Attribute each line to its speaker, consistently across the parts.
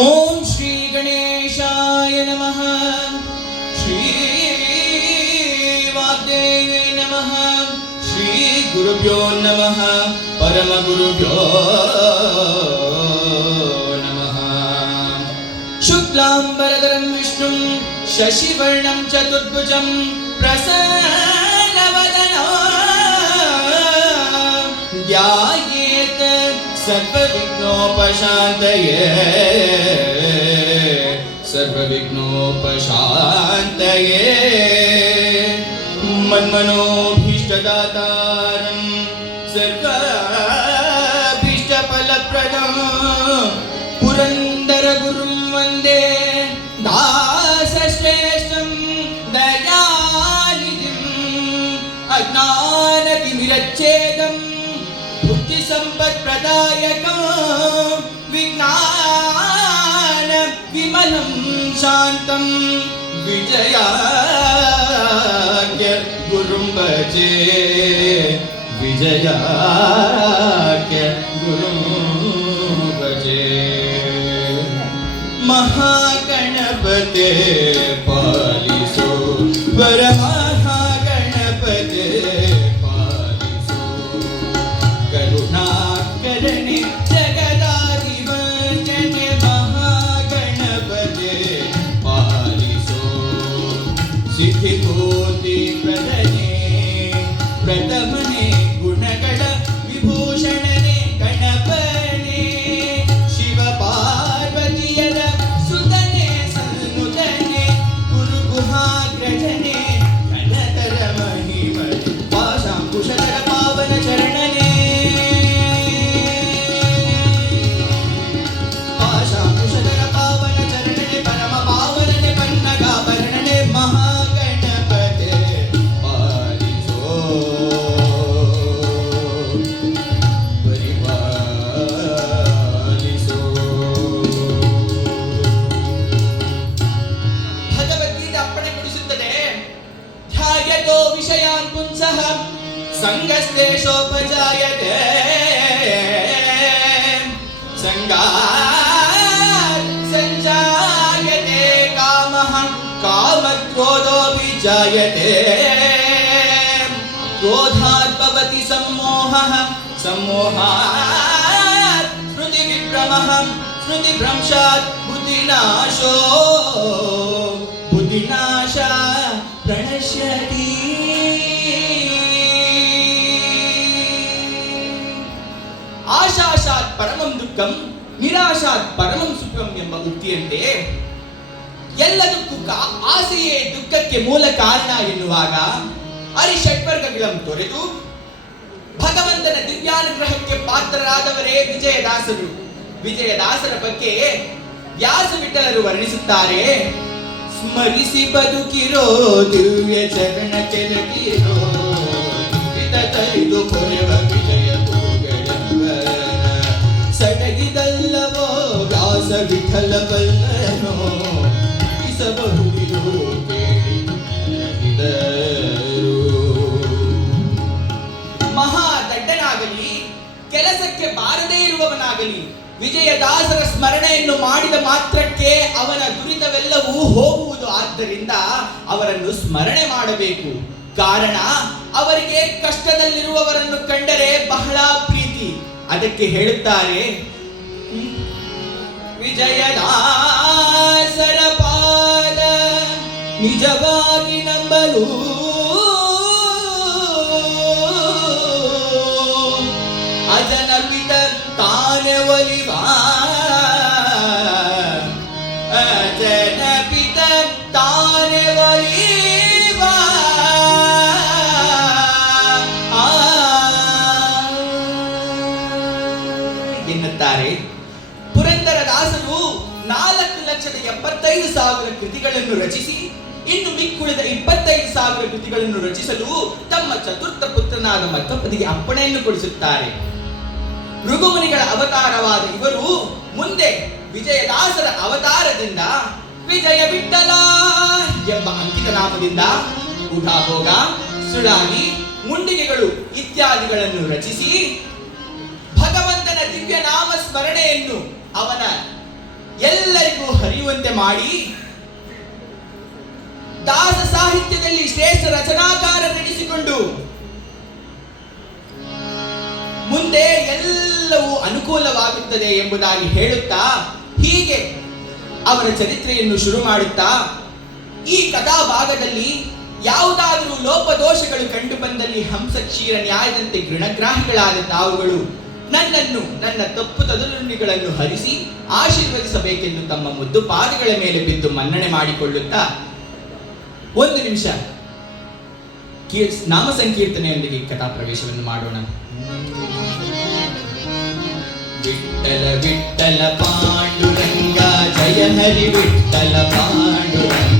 Speaker 1: ಓಂ ಶ್ರೀ ಗಣೇಶಾಯ ನಮಃ ಶ್ರೀ ವಾಗ್ದೇವೇ ನಮಃ ಶ್ರೀ ಗುರುಭ್ಯೋ ನಮಃ ಪರಮ ಗುರುಭ್ಯೋ ನಮಃ ಶುಕ್ಲಾಂಬರಧರಂ ವಿಷ್ಣುಂ सर्वविघ्नोपशान्तये सर्वविघ्नोपशान्तये मन्मनोभीष्टदातारं सर्वाभीष्टफलप्रदं पुरन्दरगुरुं वन्दे दासश्रेष्ठं दयानिधिम् अज्ञानतिमिरच्छेदं बुद्धिसम्पत्प्रदा ശാന്തം വിജയാഗ്യ ഗുരും ഭജേ വിജയാഗ്യ ഗുരും ഭജേ മഹാഗണപതേ. ವಿಜಾಯತೆ ಕ್ರೋಧಾತ್ ಭವತಿ सम्मोहः सम्मोहात् स्मृतिविभ्रमः स्मृतिभ्रंशात् बुद्धिनाशो बुद्धिनाश प्रणश्यति ಆಶಾಶಾತ್ ಪರಮಂ ದುಃಖಂ ನಿರಾಶಾತ್ ಪರಮಂ ಸುಖಂ ಎಂಬ ಉಕ್ತಿಯಂತೆ ಎಲ್ಲದಕ್ಕೂ ಆಸೆಯೇ ದುಃಖಕ್ಕೆ ಮೂಲ ಕಾರಣ ಎನ್ನುವಾಗ ಅರಿಷಡ್ವರ್ಗಗಳನ್ನು ತೊರೆದು ಭಗವಂತನ ದಿವ್ಯಾನುಗ್ರಹಕ್ಕೆ ಪಾತ್ರರಾದವರೇ ವಿಜಯದಾಸರು. ವಿಜಯದಾಸರ ಬಗ್ಗೆ ವ್ಯಾಸ ವಿಠಲರು ವರ್ಣಿಸುತ್ತಾರೆ. ಸ್ಮರಿಸಿ ಬದುಕಿರೋ ದಿವ್ಯ ಚರಣ ಕೆಳಗಿರೋ ವಿಜಯ ಸಡಗಿದಲ್ಲವೋ ವ್ಯಾಸ ವಿಠಲ ಬಲ್ಲನೋ ಕೆಲಸಕ್ಕೆ ಬಾರದೇ ವಿಜಯದಾಸರ ಸ್ಮರಣೆಯನ್ನು ಮಾಡಿದ ಮಾತ್ರಕ್ಕೆ ಅವನ ದುರಿತವೆಲ್ಲವೂ ಹೋಗುವುದು. ಆದ್ದರಿಂದ ಅವರನ್ನು ಸ್ಮರಣೆ ಮಾಡಬೇಕು. ಕಾರಣ, ಅವರಿಗೆ ಕಷ್ಟದಲ್ಲಿರುವವರನ್ನು ಕಂಡರೆ ಬಹಳ ಪ್ರೀತಿ. ಅದಕ್ಕೆ ಹೇಳುತ್ತಾರೆ, ವಿಜಯದಾಸರ ನಿಜವಾಗಿ ನಂಬಲು. ಅಜನ ಪಿತ ತಾನೆ ಒಲಿವ. ಅಜನ ಪಿತ ತಾನೆ ಒಲಿವ. ಎನ್ನುತ್ತಾರೆ. ಪುರಂದರದಾಸರು ನಾಲ್ಕು ಲಕ್ಷದ ಎಪ್ಪತ್ತೈದು ಸಾವಿರ ಕೃತಿಗಳನ್ನು ರಚಿಸಿ ಇನ್ನು ಮಿಕ್ಕುಳಿದ ಇಪ್ಪತ್ತೈದು ಸಾವಿರ ಕೃತಿಗಳನ್ನು ರಚಿಸಲು ತಮ್ಮ ಚತುರ್ಥ ಪುತ್ರನಾದ ಮತ್ತೊಬ್ಬನಿಗೆ ಅಪ್ಪಣೆಯನ್ನು ಕೊಡಿಸುತ್ತಾರೆ. ಋಗುಮುನಿಗಳ ಅವತಾರವಾದ ಇವರು ಮುಂದೆ ವಿಜಯದಾಸರ ಅವತಾರದಿಂದ ವಿಜಯ ವಿಠಲ ಎಂಬ ಅಂಕಿತ ನಾಮದಿಂದ ಊಟಾಭೋಗ ಸುಳಾಗಿ ಮುಂಡಿಗೆಗಳು ಇತ್ಯಾದಿಗಳನ್ನು ರಚಿಸಿ ಭಗವಂತನ ದಿವ್ಯ ನಾಮ ಸ್ಮರಣೆಯನ್ನು ಅವನ ಎಲ್ಲರಿಗೂ ಹರಿಯುವಂತೆ ಮಾಡಿ ದಾಸ ಸಾಹಿತ್ಯದಲ್ಲಿ ಶ್ರೇಷ್ಠ ರಚನಾಕಾರರೆನಿಸಿಕೊಂಡು ಮುಂದೆ ಎಲ್ಲವೂ ಅನುಕೂಲವಾಗುತ್ತದೆ ಎಂಬುದಾಗಿ ಹೇಳುತ್ತಾ ಹೀಗೆ ಅವರ ಚರಿತ್ರೆಯನ್ನು ಶುರು ಮಾಡುತ್ತಾ ಈ ಕಥಾಭಾಗದಲ್ಲಿ ಯಾವುದಾದರೂ ಲೋಪದೋಷಗಳು ಕಂಡು ಬಂದಲ್ಲಿ ಹಂಸ ಕ್ಷೀರ ನ್ಯಾಯದಂತೆ ಗೃಣಗ್ರಾಹಿಗಳಾದ ತಾವುಗಳು ನನ್ನನ್ನು, ನನ್ನ ತಪ್ಪು ತದಲುಣಿಗಳನ್ನು ಹರಿಸಿ ಆಶೀರ್ವದಿಸಬೇಕೆಂದು ತಮ್ಮ ಮುದ್ದು ಪಾದಗಳ ಮೇಲೆ ಬಿದ್ದು ಮನ್ನಣೆ ಮಾಡಿಕೊಳ್ಳುತ್ತಾ ಒಂದು ನಿಮಿಷ. ನಾಮ ಸಂಕೀರ್ತನೆಯೊಂದಿಗೆ ಕಥಾ ಪ್ರವೇಶವನ್ನು ಮಾಡೋಣ. ವಿಠ್ಠಲ ವಿಠ್ಠಲ ಪಾಂಡುರಂಗ ಜಯ ಹರಿ ವಿಠ್ಠಲ ಪಾಂಡುರಂಗ.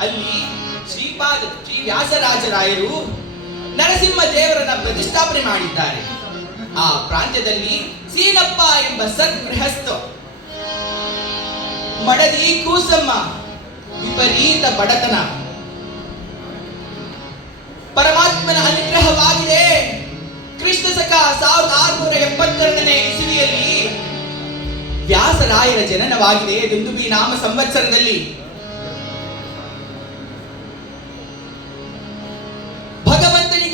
Speaker 1: ಅಲ್ಲಿ ಶ್ರೀಪಾದ ಶ್ರೀ ವ್ಯಾಸರಾಜರಾಯರು ನರಸಿಂಹ ದೇವರನ್ನ ಪ್ರತಿಷ್ಠಾಪನೆ ಮಾಡಿದ್ದಾರೆ. ಆ ಪ್ರಾಂತ್ಯದಲ್ಲಿ ಸೀನಪ್ಪ ಎಂಬ ಸದ್ಗೃಹಸ್ಥ ಮಡದಿ ಕೂಸಮ್ಮ ವಿಪರೀತ ಬಡತನ. ಪರಮಾತ್ಮನ ಅನುಗ್ರಹವಾಗಿದೆ. ಕೃಷ್ಣ ಸಕ ಸಾವಿರದ ಆರುನೂರ ಎಪ್ಪತ್ತೆರಡನೇ ಇಸವಿಯಲ್ಲಿ ವ್ಯಾಸರಾಯರ ಜನನವಾಗಿದೆ ದುಂದುಬಿ ನಾಮ ಸಂವತ್ಸರದಲ್ಲಿ.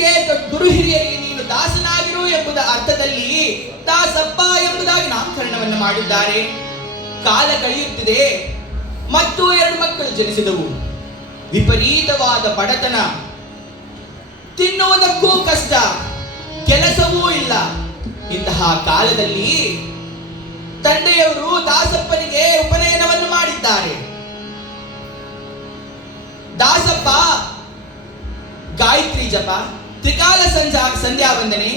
Speaker 1: ದೊಡ್ಡ ಗುರು ಹಿರಿಯರಿಗೆ ನೀನು ದಾಸನಾಗಿರು ಎಂಬುದ ಅರ್ಥದಲ್ಲಿ ದಾಸಪ್ಪ ಎಂಬುದಾಗಿ ನಾಮಕರಣವನ್ನು ಮಾಡಿದ್ದಾರೆ. ಕಾಲ ಕಳೆಯುತ್ತಿದೆ. ಮತ್ತು ಎರಡು ಮಕ್ಕಳು ಜನಿಸಿದವು. ವಿಪರೀತವಾದ ಬಡತನ. ತಿನ್ನುವುದಕ್ಕೂ ಕಷ್ಟ. ಕೆಲಸವೂ ಇಲ್ಲ. ಇಂತಹ ಕಾಲದಲ್ಲಿ ತಂದೆಯವರು ದಾಸಪ್ಪನಿಗೆ ಉಪನಯನವನ್ನು ಮಾಡಿದ್ದಾರೆ. ದಾಸಪ್ಪ ಗಾಯತ್ರಿ ಜಪ ತ್ರಿಕಾಲ ಸಂಜಾ ಸಂಧ್ಯಾ ವಂದನೆ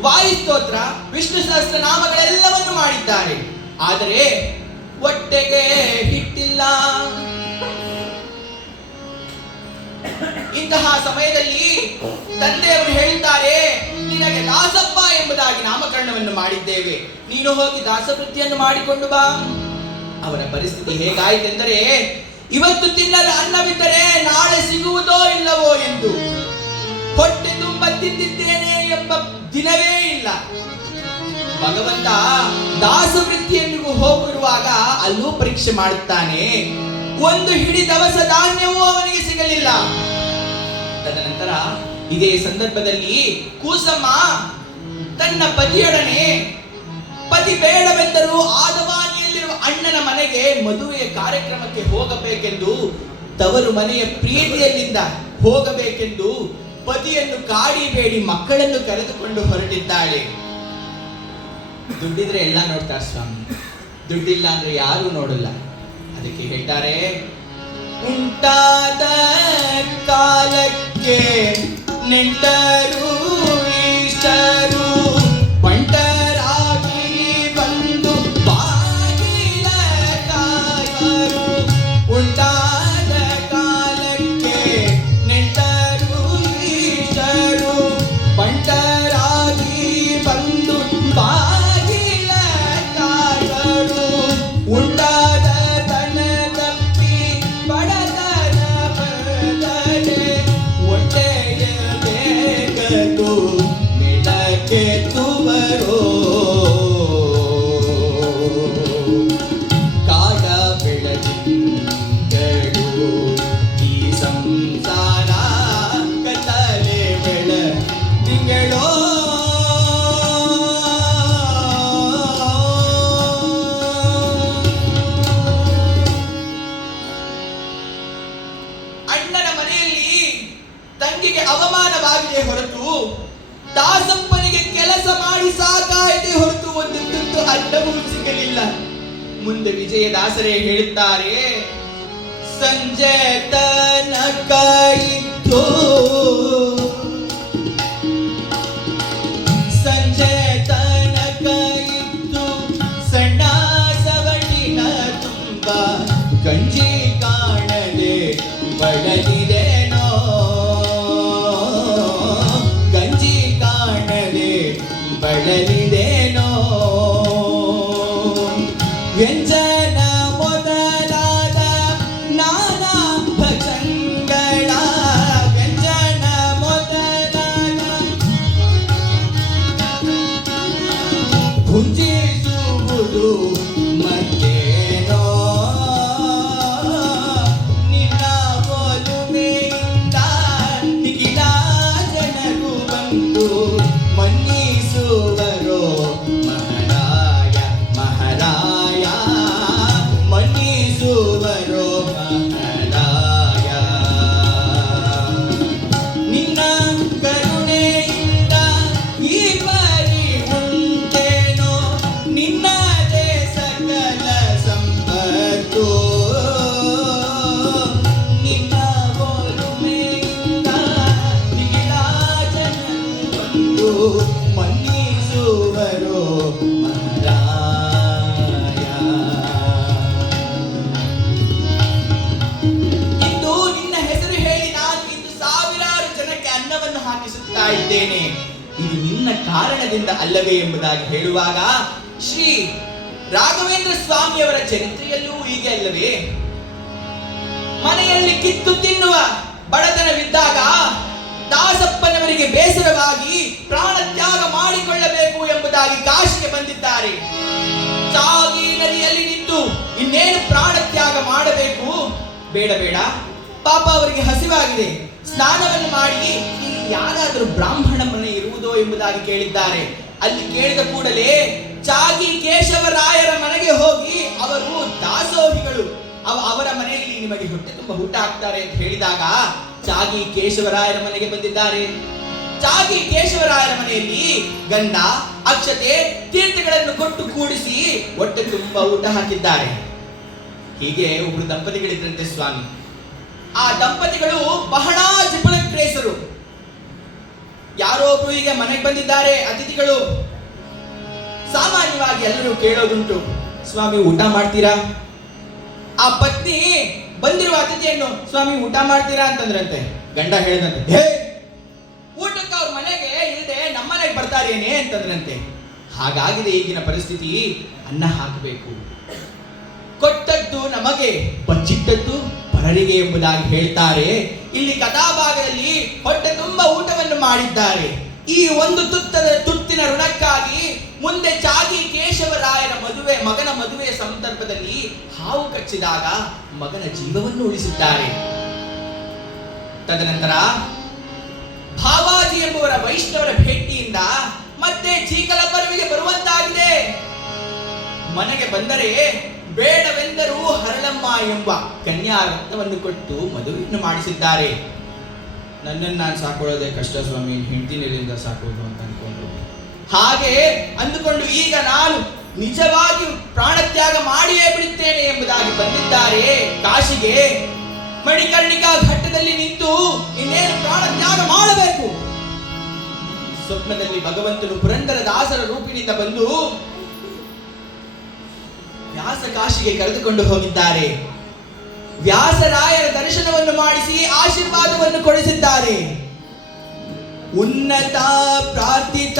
Speaker 1: ವಾಯುಸ್ತೋತ್ರ ವಿಷ್ಣು ಸಹಸ್ರ ನಾಮಗಳೆಲ್ಲವನ್ನು ಮಾಡಿದ್ದಾರೆ. ಆದರೆ ಒಟ್ಟೆಗೆ ಹಿಟ್ಟಿಲ್ಲ. ಇಂತಹ ಸಮಯದಲ್ಲಿ ತಂದೆಯವರು ಹೇಳಿದ್ದಾರೆ, ನಿನಗೆ ದಾಸಪ್ಪ ಎಂಬುದಾಗಿ ನಾಮಕರಣವನ್ನು ಮಾಡಿದ್ದೇವೆ. ನೀನು ಹೋಗಿ ದಾಸವೃತ್ತಿಯನ್ನು ಮಾಡಿಕೊಂಡು ಬಾ. ಅವರ ಪರಿಸ್ಥಿತಿ ಹೇಗಾಯಿತೆಂದರೆ, ಇವತ್ತು ತಿನ್ನಲು ಅನ್ನವಿದ್ದರೆ ನಾಳೆ ಸಿಗುವುದೋ ಇಲ್ಲವೋ ಎಂದು. ತಿಂದಿದ್ದೇನೆ ಎಂಬ ದಿನವೇ ಇಲ್ಲ. ಭಗವಂತ ದಾಸವೃತ್ತಿಯನ್ನು ಹೋಗಿರುವಾಗ ಅಲ್ಲೂ ಪರೀಕ್ಷೆ ಮಾಡುತ್ತಾನೆ. ಒಂದು ಹಿಡಿ ದವಸ ಧಾನ್ಯವೂ ಅವನಿಗೆ ಸಿಗಲಿಲ್ಲ. ತದನಂತರ ಇದೇ ಸಂದರ್ಭದಲ್ಲಿ ಕೂಸಮ್ಮ ತನ್ನ ಪತಿಯೊಡನೆ ಪತಿ ಬೇಡವೆಂದರೂ ಆದವಾನಿಯಲ್ಲಿರುವ ಅಣ್ಣನ ಮನೆಗೆ ಮದುವೆಯ ಕಾರ್ಯಕ್ರಮಕ್ಕೆ ಹೋಗಬೇಕೆಂದು ತವರು ಮನೆಯ ಪ್ರೀತಿಯಲ್ಲಿಂದ ಹೋಗಬೇಕೆಂದು ಪತಿಯನ್ನು ಕಾಡಿಬೇಡಿ ಮಕ್ಕಳನ್ನು ಕರೆದುಕೊಂಡು ಹೊರಟಿದ್ದಾಳೆ. ದುಡ್ಡಿದ್ರೆ ಎಲ್ಲ ನೋಡ್ತಾರೆ ಸ್ವಾಮಿ. ದುಡ್ಡಿಲ್ಲ ಅಂದ್ರೆ ಯಾರು ನೋಡಲ್ಲ. ಅದಕ್ಕೆ ಹೇಳ್ತಾರೆ, ಉಂಟಾದ ಕಾಲಕ್ಕೆ ನೆಂಟರು 原则 ಹೇಳುವಾಗ ಶ್ರೀ ರಾಘವೇಂದ್ರ ಸ್ವಾಮಿಯವರ ಚರಿತ್ರೆಯಲ್ಲೂ ಹೀಗೆ ಅಲ್ಲವೇ? ಮನೆಯಲ್ಲಿ ಕಿತ್ತು ತಿನ್ನುವ ಬಡತನವಿದ್ದಾಗ ದಾಸಪ್ಪನವರಿಗೆ ಬೇಸರವಾಗಿ ಪ್ರಾಣ ತ್ಯಾಗ ಮಾಡಿಕೊಳ್ಳಬೇಕು ಎಂಬುದಾಗಿ ಕಾಶಿಗೆ ಬಂದಿದ್ದಾರೆ. ಸಾಗಿ ನದಿಯಲ್ಲಿ ನಿಂತು ಇನ್ನೇನು ಪ್ರಾಣ ತ್ಯಾಗ ಮಾಡಬೇಕು? ಬೇಡ ಬೇಡ. ಪಾಪ ಅವರಿಗೆ ಹಸಿವಾಗಿದೆ. ಸ್ನಾನವನ್ನು ಮಾಡಿ ಇಲ್ಲಿ ಯಾರಾದರೂ ಬ್ರಾಹ್ಮಣ ಮನೆ ಇರುವುದೋ ಎಂಬುದಾಗಿ ಕೇಳಿದ್ದಾರೆ. ಅಲ್ಲಿ ಕೇಳಿದ ಕೂಡಲೇ ಚಾಗಿ ಕೇಶವರಾಯರ ಮನೆಗೆ ಹೋಗಿ ಅವರು ದಾಸೋಹಿಗಳು. ಅವ ಅವರ ಮನೆಯಲ್ಲಿ ನಿಮಗೆ ಹೊಟ್ಟೆ ತುಂಬ ಊಟ ಹಾಕ್ತಾರೆ ಅಂತ ಹೇಳಿದಾಗ ಚಾಗಿ ಕೇಶವರಾಯರ ಮನೆಗೆ ಬಂದಿದ್ದಾರೆ. ಚಾಗಿ ಕೇಶವರಾಯರ ಮನೆಯಲ್ಲಿ ಗಂಧ ಅಕ್ಷತೆ, ತೀರ್ಥಗಳನ್ನು ಕೊಟ್ಟು ಕೂಡಿಸಿ ಹೊಟ್ಟೆ ತುಂಬ ಊಟ ಹಾಕಿದ್ದಾರೆ. ಹೀಗೆ ಒಬ್ಬರು ದಂಪತಿಗಳಿದ್ರಂತೆ ಸ್ವಾಮಿ. ಆ ದಂಪತಿಗಳು ಬಹಳ ಜಿಪಳಕ್ರೇಸರು ಯಾರೋ ಒಬ್ರು ಈಗ ಮನೆಗೆ ಬಂದಿದ್ದಾರೆ, ಅತಿಥಿಗಳು. ಸಾಮಾನ್ಯವಾಗಿ ಎಲ್ಲರೂ ಕೇಳೋದುಂಟು, ಸ್ವಾಮಿ, ಊಟ ಮಾಡ್ತೀರಾ? ಆ ಪತ್ನಿ ಬಂದಿರುವ ಅತಿಥಿಯನ್ನು, ಸ್ವಾಮಿ, ಊಟ ಮಾಡ್ತೀರಾ? ಅಂತಂದ್ರಂತೆ. ಗಂಡ ಹೇಳಿದಂತೆ, ಹೇ, ಊಟಕ್ಕೆ ಅವ್ರ ಮನೆಗೆ ಇಲ್ಲದೆ ನಮ್ಮ ಮನೆಗೆ ಬರ್ತಾರೇನೆ? ಅಂತಂದ್ರಂತೆ. ಹಾಗಾಗಿದೆ ಈಗಿನ ಪರಿಸ್ಥಿತಿ, ಅನ್ನ ಹಾಕಬೇಕು. ಕೊಟ್ಟದ್ದು ನಮಗೆ ಬಚ್ಚಿಟ್ಟದ್ದು ಪರರಿಗೆ ಎಂಬುದಾಗಿ ಹೇಳ್ತಾರೆ. ಇಲ್ಲಿ ಕಥಾಭಾಗದಲ್ಲಿ ಹೊಟ್ಟೆ ತುಂಬ ಊಟವನ್ನು ಮಾಡಿದ್ದಾರೆ. ಈ ಒಂದು ತುತ್ತದ ತುತ್ತಿನ ಋಣಕ್ಕಾಗಿ ಮುಂದೆ ಚಾಗಿ ಕೇಶವರಾಯನ ಮದುವೆ, ಮಗನ ಮದುವೆಯ ಸಂದರ್ಭದಲ್ಲಿ ಹಾವು ಕಚ್ಚಿದಾಗ ಮಗನ ಜೀವವನ್ನು ಉಳಿಸಿದ್ದಾರೆ. ತದನಂತರ ಭಾವಾಜಿ ಎಂಬುವರ ವೈಷ್ಣವರ ಭೇಟಿಯಿಂದ ಮತ್ತೆ ಚೀಕಲ ಬರುವಂತಾಗಿದೆ. ಮನೆಗೆ ಬಂದರೆ ಬೇಡವೆಂದರೂ ಹರಳಮ್ಮ ಎಂಬ ಕನ್ಯಾ ರತ್ನವನ್ನು ಕೊಟ್ಟು ಮದುವೆಯನ್ನು ಮಾಡಿಸಿದ್ದಾರೆ. ನನ್ನನ್ನು ನಾನು ಸಾಕೊಳ್ಳೋದೇ ಕಷ್ಟ ಸ್ವಾಮಿ ಹೆಂಡತಿನಿಂದ ಸಾಕೋದು ಅಂತ ಅಂದ್ಕೊಂಡು ಹಾಗೆ ಅಂದುಕೊಂಡು ಈಗ ನಾನು ನಿಜವಾಗಿ ಪ್ರಾಣತ್ಯಾಗ ಮಾಡಿಯೇ ಬಿಡುತ್ತೇನೆ ಎಂಬುದಾಗಿ ಬಂದಿದ್ದಾರೆ. ಕಾಶಿಗೆ ಮಣಿಕರ್ಣಿಕಾ ಘಟ್ಟದಲ್ಲಿ ನಿಂತು ಇನ್ನೇನು ಪ್ರಾಣತ್ಯಾಗ ಮಾಡಬೇಕು? ಸ್ವಪ್ನದಲ್ಲಿ ಭಗವಂತನು ಪುರಂದರ ದಾಸರ ರೂಪಿನಿಂದ ಬಂದು ವ್ಯಾಸ ಕಾಶಿಗೆ ಕರೆದುಕೊಂಡು ಹೋಗಿದ್ದಾರೆ. ವ್ಯಾಸರಾಯರ ದರ್ಶನವನ್ನು ಮಾಡಿಸಿ ಆಶೀರ್ವಾದವನ್ನು ಕೊಡಿಸಿದ್ದಾರೆ. ಉನ್ನತ ಪ್ರಾರ್ಥಿತ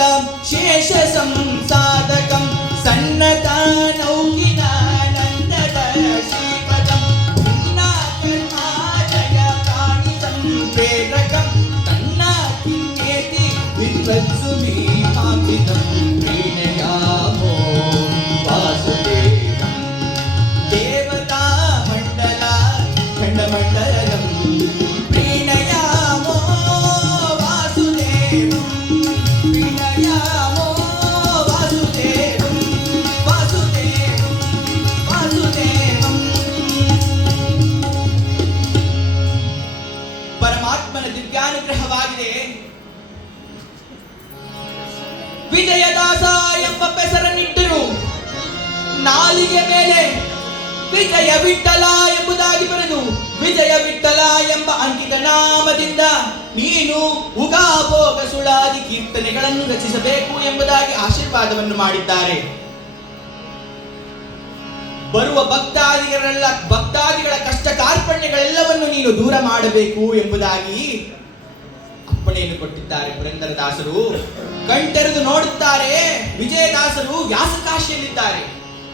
Speaker 1: ಶೇಷ ಸಂಸಾಧಕಂ ಸನ್ನತ ಪ್ರೇರಕಂ ತನ್ನ ಕಿನ್ನೇತಿ ವಿದ್ವತ್ಸು ಮೀಮಾಪಿತಂ ಉಗಾಭೋಗ ಸುಳಾದಿ ಕೀರ್ತನೆಗಳನ್ನು ರಚಿಸಬೇಕು ಎಂಬುದಾಗಿ ಆಶೀರ್ವಾದವನ್ನು ಮಾಡಿದ್ದಾರೆ. ಬರುವ ಭಕ್ತಾದಿಗಳೆಲ್ಲ ಭಕ್ತಾದಿಗಳ ಕಷ್ಟ ಕಾರ್ಪಣ್ಯಗಳೆಲ್ಲವನ್ನು ನೀನು ದೂರ ಮಾಡಬೇಕು ಎಂಬುದಾಗಿ ಅಪ್ಪಣೆಯನ್ನು ಕೊಟ್ಟಿದ್ದಾರೆ ಪುರಂದರದಾಸರು. ಕಣ್ತೆರೆದು ನೋಡುತ್ತಾರೆ, ವಿಜಯದಾಸರು ವ್ಯಾಸಕಾಶಿಯಲ್ಲಿದ್ದಾರೆ.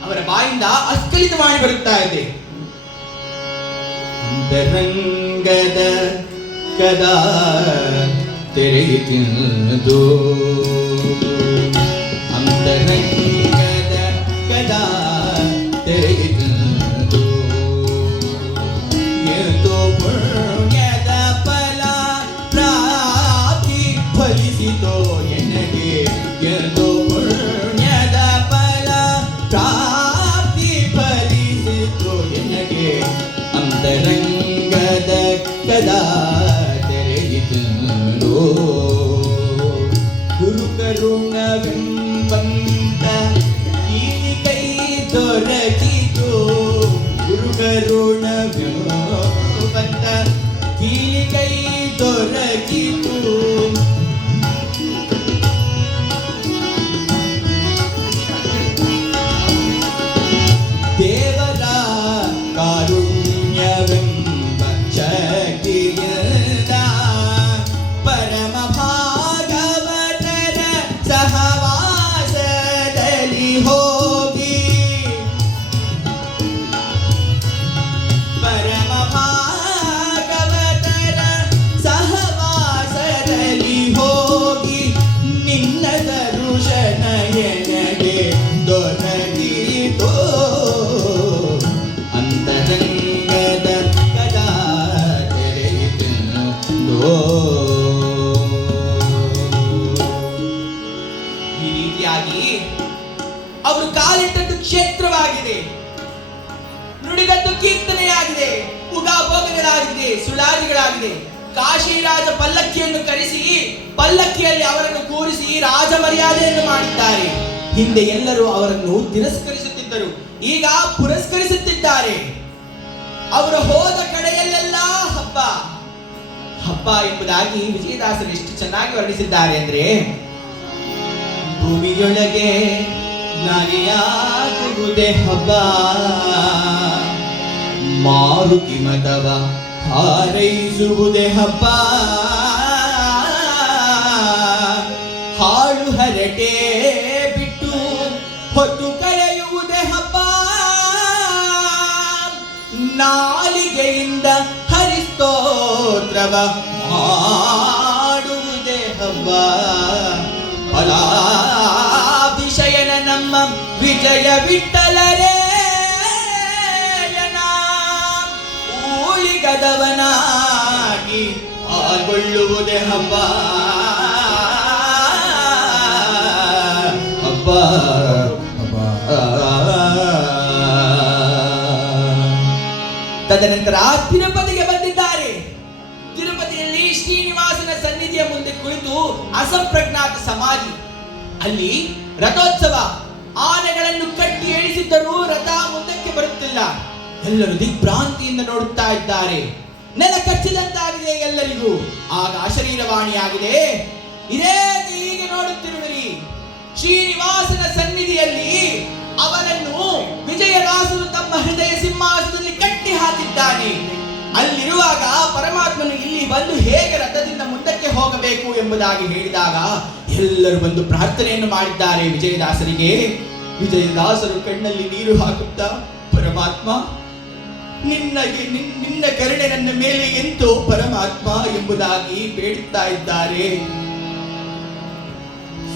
Speaker 1: ಅವರ ಬಾಯಿಂದ ಅಸ್ಖಲಿತ ಮಾಡಿ ಬರುತ್ತಾ ಇದೆ. ಅಂತರಂಗದ ಕದಾ ತೆರೆಯಿತು ಅಂತರಂಗದ ಕದಾ ಗುರು ಕರುಣವೆಂಬಂತ ಈ ಕೈ ದೊರಕಿತು. ಗುರು ಕರುಣವೆಂಬಂತ ಈ ಕೈ ದೊರಕಿತು. ಪಲ್ಲಕ್ಕಿಯಲ್ಲಿ ಅವರನ್ನು ಕೂರಿಸಿ ರಾಜ ಮರ್ಯಾದೆಯನ್ನು ಮಾಡಿದ್ದಾರೆ. ಹಿಂದೆ ಎಲ್ಲರೂ ಅವರನ್ನು ತಿರಸ್ಕರಿಸುತ್ತಿದ್ದರು. ಈಗ ಪುರಸ್ಕರಿಸುತ್ತಿದ್ದಾರೆ. ಅವರು ಹೋದ ಕಡೆಯಲ್ಲೆಲ್ಲ ಹಬ್ಬ. ಹಬ್ಬ ಎಂಬುದಾಗಿ ವಿಜಯದಾಸರು ಎಷ್ಟು ಚೆನ್ನಾಗಿ ವರ್ಣಿಸಿದ್ದಾರೆ ಅಂದ್ರೆ, ಭೂಮಿಯೊಳಗೆ ನರಿಯಾಗುವುದೇ ಹಬ್ಬ. ಮಾರುತಿ ಮತವ ಹಾರೈಸುವುದೇ ಹಬ್ಬ. ಹರಿಸ್ತೋತ್ರವ ಮಾಡುವುದೇ ಹಬ್ಬ ಫಲಾಭಿಷಯನ ನಮ್ಮ ವಿಜಯ ವಿಠಲರೇಯನ ಊಳಿಗದವನಾಗಿ ಪಾಲ್ಗೊಳ್ಳುವುದೇ ಹಬ್ಬ ಹಬ್ಬ ತದನಂತರ ತಿರುಪತಿಗೆ ಅಸಂಪ್ರಜ್ಞಾತ ಸಮಾಧಿ. ಅಲ್ಲಿ ರಥೋತ್ಸವ. ಆನೆಗಳನ್ನು ಕಟ್ಟಿ ಎಳಿಸಿದ್ದರೂ ರಥ ಮುಂದಕ್ಕೆ ಬರುತ್ತಿಲ್ಲ. ಎಲ್ಲರೂ ದಿಗ್ಭ್ರಾಂತಿಯಿಂದ ನೋಡುತ್ತಾ ಇದ್ದಾರೆ. ನೆಲ ಕಚ್ಚಿದಂತಾಗಿದೆ ಎಲ್ಲರಿಗೂ. ಆಗ ಅಶರೀರವಾಣಿಯಾಗಿದೆ. ಇದೇ ಹೀಗೆ ನೋಡುತ್ತಿರುವಿರಿ. ಶ್ರೀನಿವಾಸನ ಸನ್ನಿಧಿಯಲ್ಲಿ ಅವನನ್ನು ವಿಜಯದಾಸರು ತಮ್ಮ ಹೃದಯ ಸಿಂಹಾಸನದಲ್ಲಿ ಕಟ್ಟಿ ಹಾಕಿದ್ದಾನೆ. ಅಲ್ಲಿರುವಾಗ ಪರಮಾತ್ಮನು ಇಲ್ಲಿ ಬಂದು ಹೇಗೆ ರಥದಿಂದ ಮುಂದಕ್ಕೆ ಹೋಗಬೇಕು ಎಂಬುದಾಗಿ ಹೇಳಿದಾಗ ಎಲ್ಲರೂ ಬಂದು ಪ್ರಾರ್ಥನೆಯನ್ನು ಮಾಡಿದ್ದಾರೆ. ವಿಜಯದಾಸರಿಗೆ, ವಿಜಯದಾಸರು ಕಣ್ಣಲ್ಲಿ ನೀರು ಹಾಕುತ್ತಾ, ಪರಮಾತ್ಮ, ನಿನ್ನಗೆ ನಿನ್- ನಿನ್ನ ಕರುಣೆ ನನ್ನ ಮೇಲೆ ಎಂತೋ ಪರಮಾತ್ಮ ಎಂಬುದಾಗಿ ಬೇಡುತ್ತಾ ಇದ್ದಾರೆ.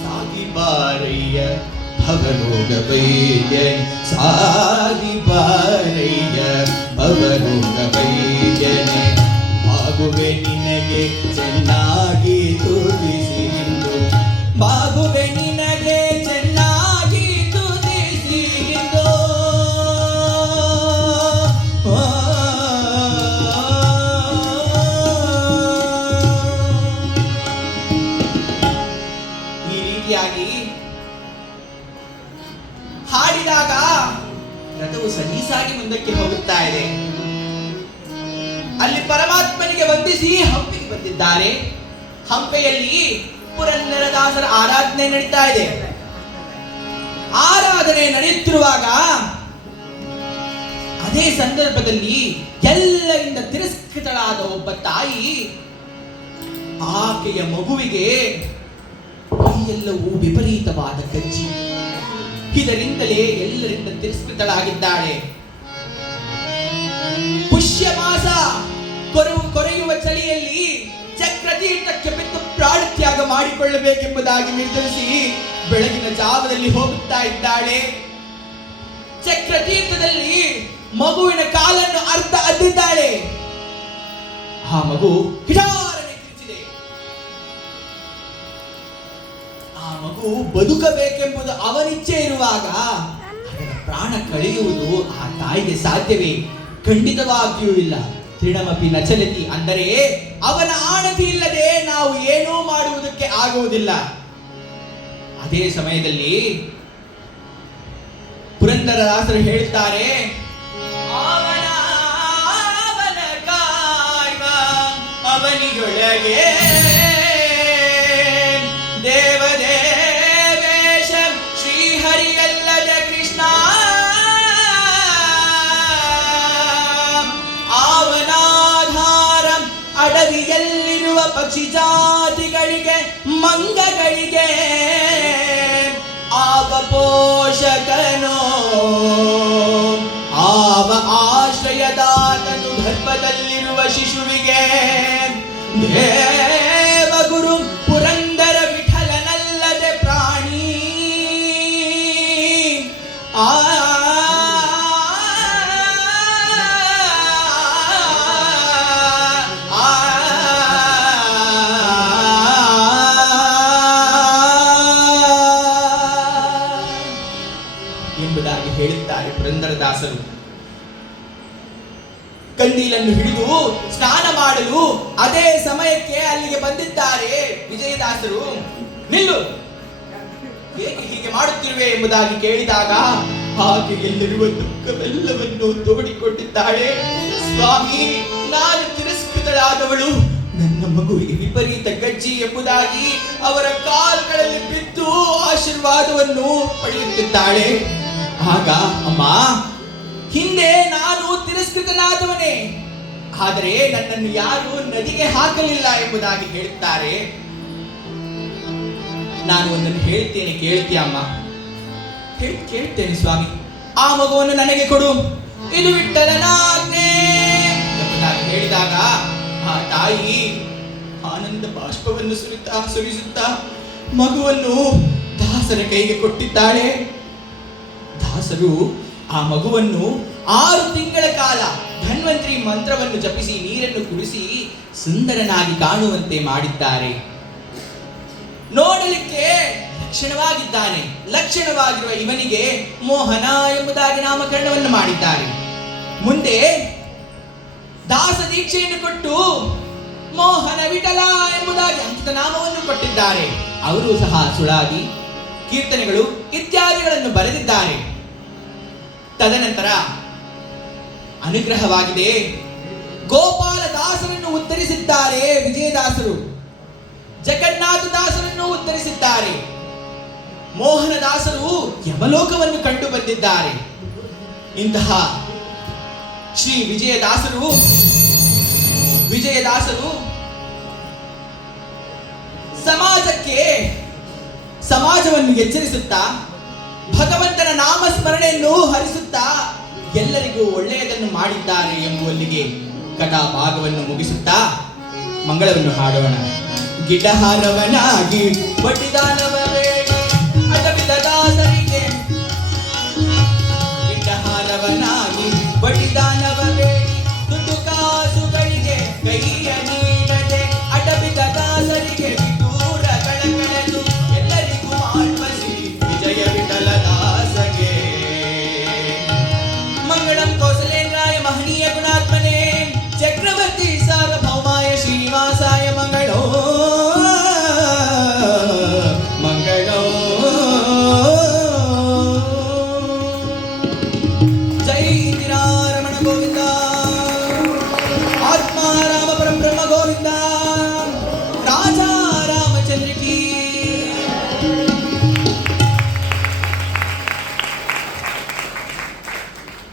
Speaker 1: ಸಾಗಿ ಬಾರಯ್ಯ ಬಾರಯ್ಯ ಬಂದಿದ್ದಾರೆ ಹಂಪೆಯಲ್ಲಿ ಪುರಂದರದಾಸರ ಆರಾಧನೆ ನಡೀತಾ ಇದೆ. ಆರಾಧನೆ ನಡೆಯುತ್ತಿರುವಾಗ ಅದೇ ಸಂದರ್ಭದಲ್ಲಿ ಎಲ್ಲರಿಂದ ತಿರಸ್ಕೃತಳಾದ ಒಬ್ಬ ತಾಯಿ ಆಕೆಯ ಮಗುವಿಗೆ ಎಲ್ಲವೂ ವಿಪರೀತವಾದ ಕಜ್ಜಿ ಇದರಿಂದಲೇ ಎಲ್ಲರಿಂದ ತಿರಸ್ಕೃತಳಾಗಿದ್ದಾಳೆ. ಪ್ರಾಣತ್ಯಾಗ ಮಾಡಿಕೊಳ್ಳಬೇಕೆಂಬುದಾಗಿ ನಿರ್ಧರಿಸಿ ಬೆಳಗಿನ ಜಾವದಲ್ಲಿ ಹೋಗುತ್ತಾ ಇದ್ದಾಳೆ. ಚಕ್ರತೀರ್ಥದಲ್ಲಿ ಮಗುವಿನ ಕಾಲನ್ನು ಅರ್ಧ ಅದ್ದಿದ್ದಾಳೆ. ಆ ಮಗು ಆ ಮಗು ಬದುಕಬೇಕೆಂಬುದು ಅವನಿಚ್ಛೆ ಇರುವಾಗ ಪ್ರಾಣ ಕಳೆಯುವುದು ಆ ತಾಯಿಗೆ ಸಾಧ್ಯವೇ? ಖಂಡಿತವಾಗಿಯೂ ಇಲ್ಲ. ತೃಣಮಪಿ ನಚಲತಿ ಅಂದರೆ ಅವನ ಆಣತಿ ಇಲ್ಲದೆ ನಾವು ಏನೂ ಮಾಡುವುದಕ್ಕೆ ಆಗುವುದಿಲ್ಲ. ಅದೇ ಸಮಯದಲ್ಲಿ ಪುರಂದರದಾಸರು ಕಾಯ್ವ ಅವನಿಗೊಳಗೆ ಪಕ್ಷಿ ಜಾತಿಗಳಿಗೆ ಮಂಗಗಳಿಗೆ ಆವ ಪೋಷಕನೋ ಆವ ಆಶ್ರಯದಾತನು ಗರ್ಭದಲ್ಲಿರುವ ಶಿಶುವಿಗೆ ದೇವಗುರು ಪುರಂದರ ವಿಠಲನಲ್ಲದೆ ಪ್ರಾಣಿ ಆ ಕಂದೀಲನ್ನು ಹಿಡಿದು ಸ್ನಾನ ಮಾಡಲು ಅದೇ ಸಮಯಕ್ಕೆ ಅಲ್ಲಿಗೆ ಬಂದಿದ್ದಾರೆ ವಿಜಯದಾಸರು. ನಿಲ್ಲು. ಏಕೆ ಹೀಗೆ ಮಾಡುತ್ತಿರುವೆ ಎಂಬುದಾಗಿ ಕೇಳಿದಾಗ ಹಾಗೆ ಎಲ್ಲಿರುವ ದುಃಖವೆಲ್ಲವನ್ನು ತೋಡಿಕೊಂಡಿದ್ದಾಳೆ. ಸ್ವಾಮಿ, ನಾನು ತಿರಸ್ಕೃತಳಾದವಳು. ನನ್ನ ಮಗುವಿಗೆ ವಿಪರೀತ ಗಜ್ಜಿ ಎಂಬುದಾಗಿ ಅವರ ಕಾಲ್ಗಳಲ್ಲಿ ಬಿದ್ದು ಆಶೀರ್ವಾದವನ್ನು ಪಡೆಯುತ್ತಿದ್ದಾಳೆ. ಆಗ ಅಮ್ಮ, ಹಿಂದೆ ನಾನು ತಿರಸ್ಕೃತನಾದವನೇ. ಆದರೆ ನನ್ನನ್ನು ಯಾರು ನದಿಗೆ ಹಾಕಲಿಲ್ಲ ಎಂಬುದಾಗಿ ಹೇಳುತ್ತಾರೆ. ನಾನು ಒಂದನ್ನು ಹೇಳ್ತೇನೆ, ಕೇಳ್ತೀಯ ಅಮ್ಮ? ಕೇಳ್ತೇನೆ ಸ್ವಾಮಿ. ಆ ಮಗುವನ್ನು ನನಗೆ ಕೊಡು. ಇದು ವಿಠಲನಾಜ್ಞೆ ಎಂಬುದಾಗಿ ಹೇಳಿದಾಗ, ಆ ತಾಯಿ ಆನಂದ ಬಾಷ್ಪವನ್ನು ಸುರಿತಾ, ಸುರಿಸುತ್ತಾ ಮಗುವನ್ನು ದಾಸರ ಕೈಗೆ ಕೊಟ್ಟಿದ್ದಾಳೆ. ದಾಸರು ಆ ಮಗುವನ್ನು ಆರು ತಿಂಗಳ ಕಾಲ ಧನ್ವಂತರಿ ಮಂತ್ರವನ್ನು ಜಪಿಸಿ, ನೀರನ್ನು ಕುಡಿಸಿ ಸುಂದರನಾಗಿ ಕಾಣುವಂತೆ ಮಾಡಿದ್ದಾರೆ. ನೋಡಲಿಕ್ಕೆ ಲಕ್ಷಣವಾಗಿದ್ದಾನೆ. ಲಕ್ಷಣವಾಗಿರುವ ಇವನಿಗೆ ಮೋಹನ ಎಂಬುದಾಗಿ ನಾಮಕರಣವನ್ನು ಮಾಡಿದ್ದಾರೆ. ಮುಂದೆ ದಾಸ ದೀಕ್ಷೆಯನ್ನು ಕೊಟ್ಟು ಮೋಹನ ವಿಠಲ ಎಂಬುದಾಗಿ ಅಂಕಿತ ನಾಮವನ್ನು ಕೊಟ್ಟಿದ್ದಾರೆ. ಅವರು ಸಹ ಸುಳಾದಿ ಕೀರ್ತನೆಗಳು ಇತ್ಯಾದಿಗಳನ್ನು ಬರೆದಿದ್ದಾರೆ. ತದನಂತರ ಅನುಗ್ರಹವಾಗಿದೆ. ಗೋಪಾಲ ದಾಸರನ್ನು ಉತ್ತರಿಸಿದ್ದಾರೆ ವಿಜಯದಾಸರು. ಜಗನ್ನಾಥ ದಾಸರನ್ನು ಉತ್ತರಿಸಿದ್ದಾರೆ. ಮೋಹನ ದಾಸರು ಯಮಲೋಕವನ್ನು ಕಂಡು ಬಂದಿದ್ದಾರೆ. ಇಂತಹ ಶ್ರೀ ವಿಜಯದಾಸರು ವಿಜಯದಾಸರು ಸಮಾಜಕ್ಕೆ ಸಮಾಜವನ್ನು ಎಚ್ಚರಿಸುತ್ತಾ, ಭಗವಂತನ ನಾಮಸ್ಮರಣೆಯನ್ನು ಹರಿಸುತ್ತಾ ಎಲ್ಲರಿಗೂ ಒಳ್ಳೆಯದನ್ನು ಮಾಡಿದ್ದಾನೆ ಎಂಬುವಲ್ಲಿಗೆ ಕಥಾ ಭಾಗವನ್ನು ಮುಗಿಸುತ್ತಾ ಮಂಗಳವನ್ನು ಹಾಡೋಣ. ಗಿಡಹಾರವನಾಗಿ ಬಡಿದಾನವ